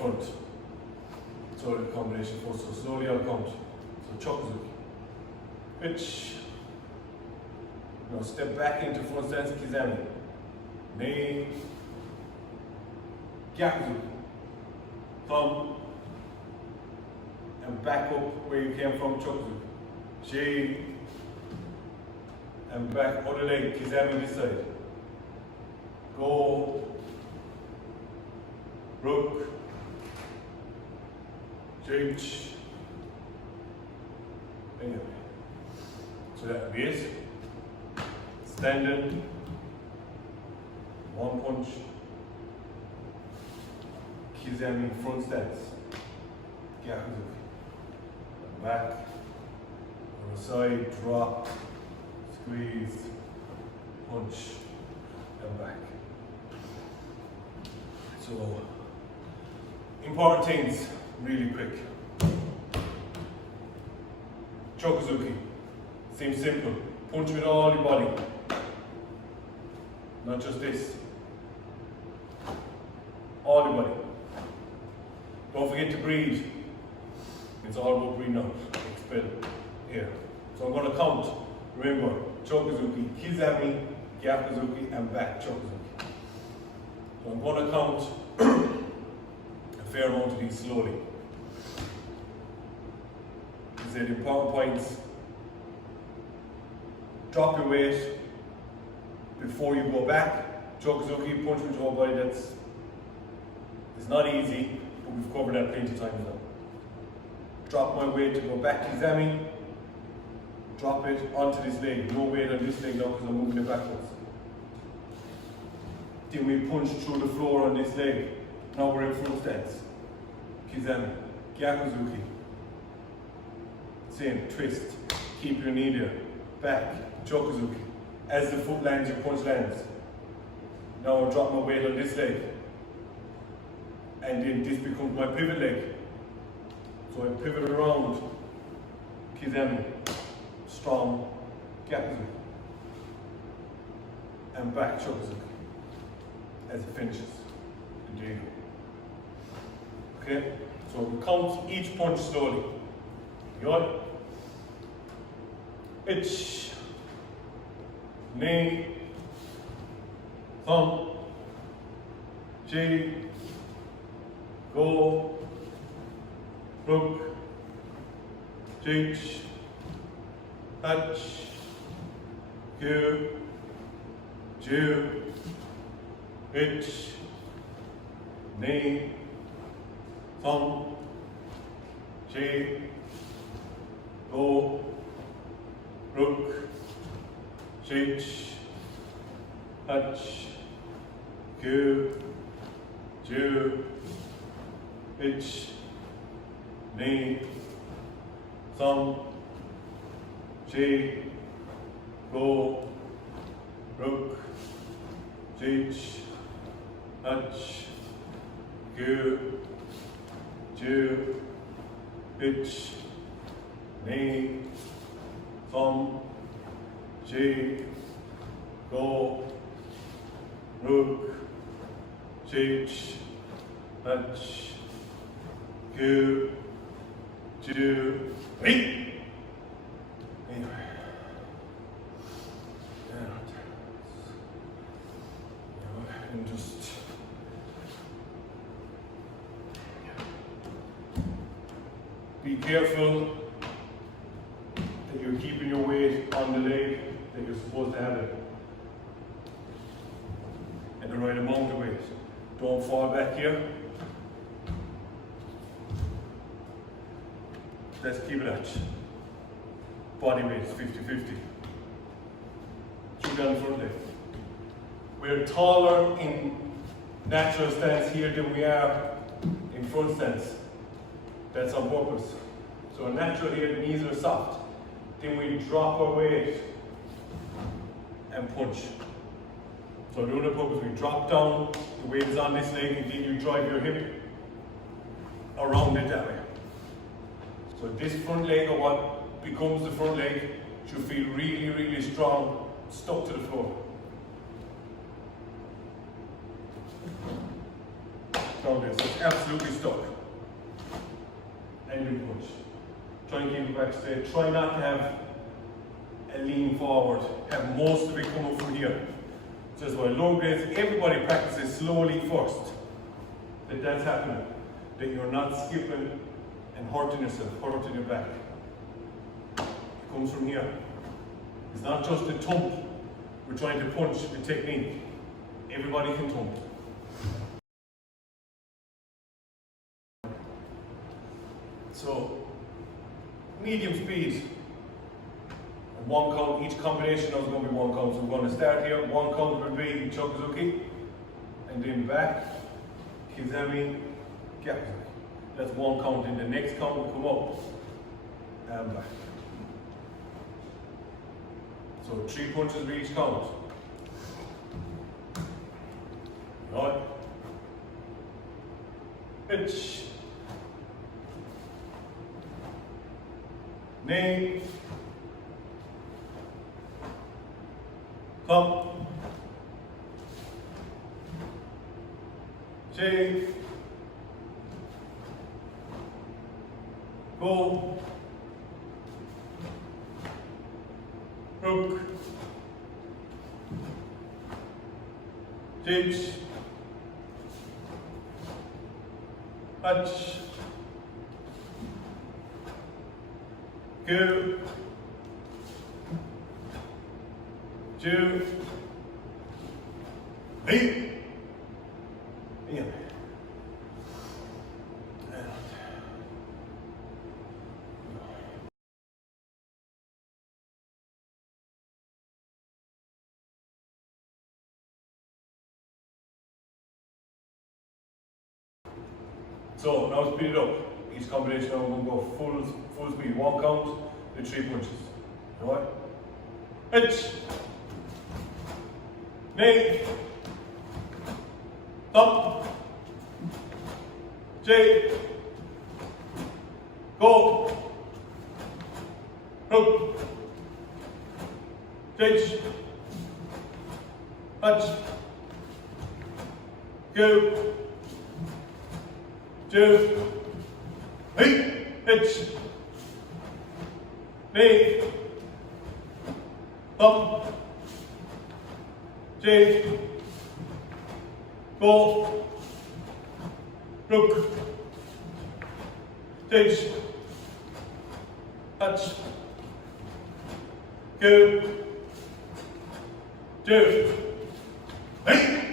front. So the combination first, so slowly I'll count. So chokuzuki. Pitch. Now step back into front stance, kizami. Knee. Gyakuzuki. Thumb. And back up where you came from, chokuzuki. Shade. And back, other leg, kizami this side. Go. Rook. Change. Anyway. So that be it. Standing. One punch. Kizami front stance. Gyakuzuki. Back. On the side, drop. Squeeze. Punch. And back. So, important things, really quick. Chokuzuki, seems simple. Punch with all your body. Not just this. All your body. Don't forget to breathe. It's all about breathing out. Expel. Here. So I'm going to count. Remember, chokuzuki, kizami, gyakuzuki, and back chokuzuki. So I'm going to count a fair amount of these slowly. These are the important points. Drop your weight before you go back. Chokuzuki, punch with your whole body. It's not easy, but we've covered that plenty of times now. Drop my weight to go back kizami. Drop it onto this leg. No weight on this leg now because I'm moving it backwards. Then we punch through the floor on this leg. Now we're in front stance. Kizami. Gyakuzuki. Same. Twist. Keep your knee there. Back. Chokuzuki. As the foot lands, your punch lands. Now I drop my weight on this leg. And then this becomes my pivot leg. So I pivot around. Kizami. Strong. Gyakuzuki. And back. Chokuzuki. As it finishes. And there you go. Okay? So we count each punch slowly. You got it? Itch. Knee. Thumb. G. Go. Rook. Jinch. Touch. Q. Jew. Itch. Knee. Thumb. G. Go. Rook. Jinch. Touch. Q. Jew. Itch. Knee. Thumb. G. Go. Rook. Jinch. Touch. Q. Jew. Itch. Knee. Thumb. G. Go. Rook. Jinch. Touch. Q. Jew. Anyway. And just be careful that you're keeping your weight on the leg that you're supposed to have it. And the right amount of weight. Don't fall back here. Let's keep it at body weight 50-50. Shoot down the front leg. We're taller in natural stance here than we are in front stance. That's on purpose. So natural here, the knees are soft. Then we drop our weight and punch. So doing the purpose, we drop down, the weight is on this leg, and then you drive your hip around it that way. So this front leg, or what becomes the front leg, should feel really, really strong, stuck to the floor. down there. So it's absolutely stuck. And you punch. Try and keep it back straight. Try not to have a lean forward. Have most of it come up from here. Just while low grades, everybody practices slowly first. That's happening. That you're not skipping and hurting yourself, hurting your back. It comes from here. It's not just a thump. We're trying to punch with technique. Everybody can thump. So, medium speed. And 1 count, each combination is going to be 1 count. So we're going to start here. 1 count will be Chokuzuki. And then back, Kizami, Gyakuzuki. That's 1 count. In the next count will come up and back. So 3 punches with each count. Right. Pitch. Knee. Thump. Shake. Go. Hook. Ditch. Touch. Go. 2. 3. In. So now speed it up. Each combination now we're going to go full speed. 1 count with 3 punches. Alright? Pitch. Knee. Thump. J. Go. Hook. Ditch. Touch. Go. 2. 3. Pitch. Knee. Thump. J. Go. Hook. Ditch. Touch. Go. 2. 3.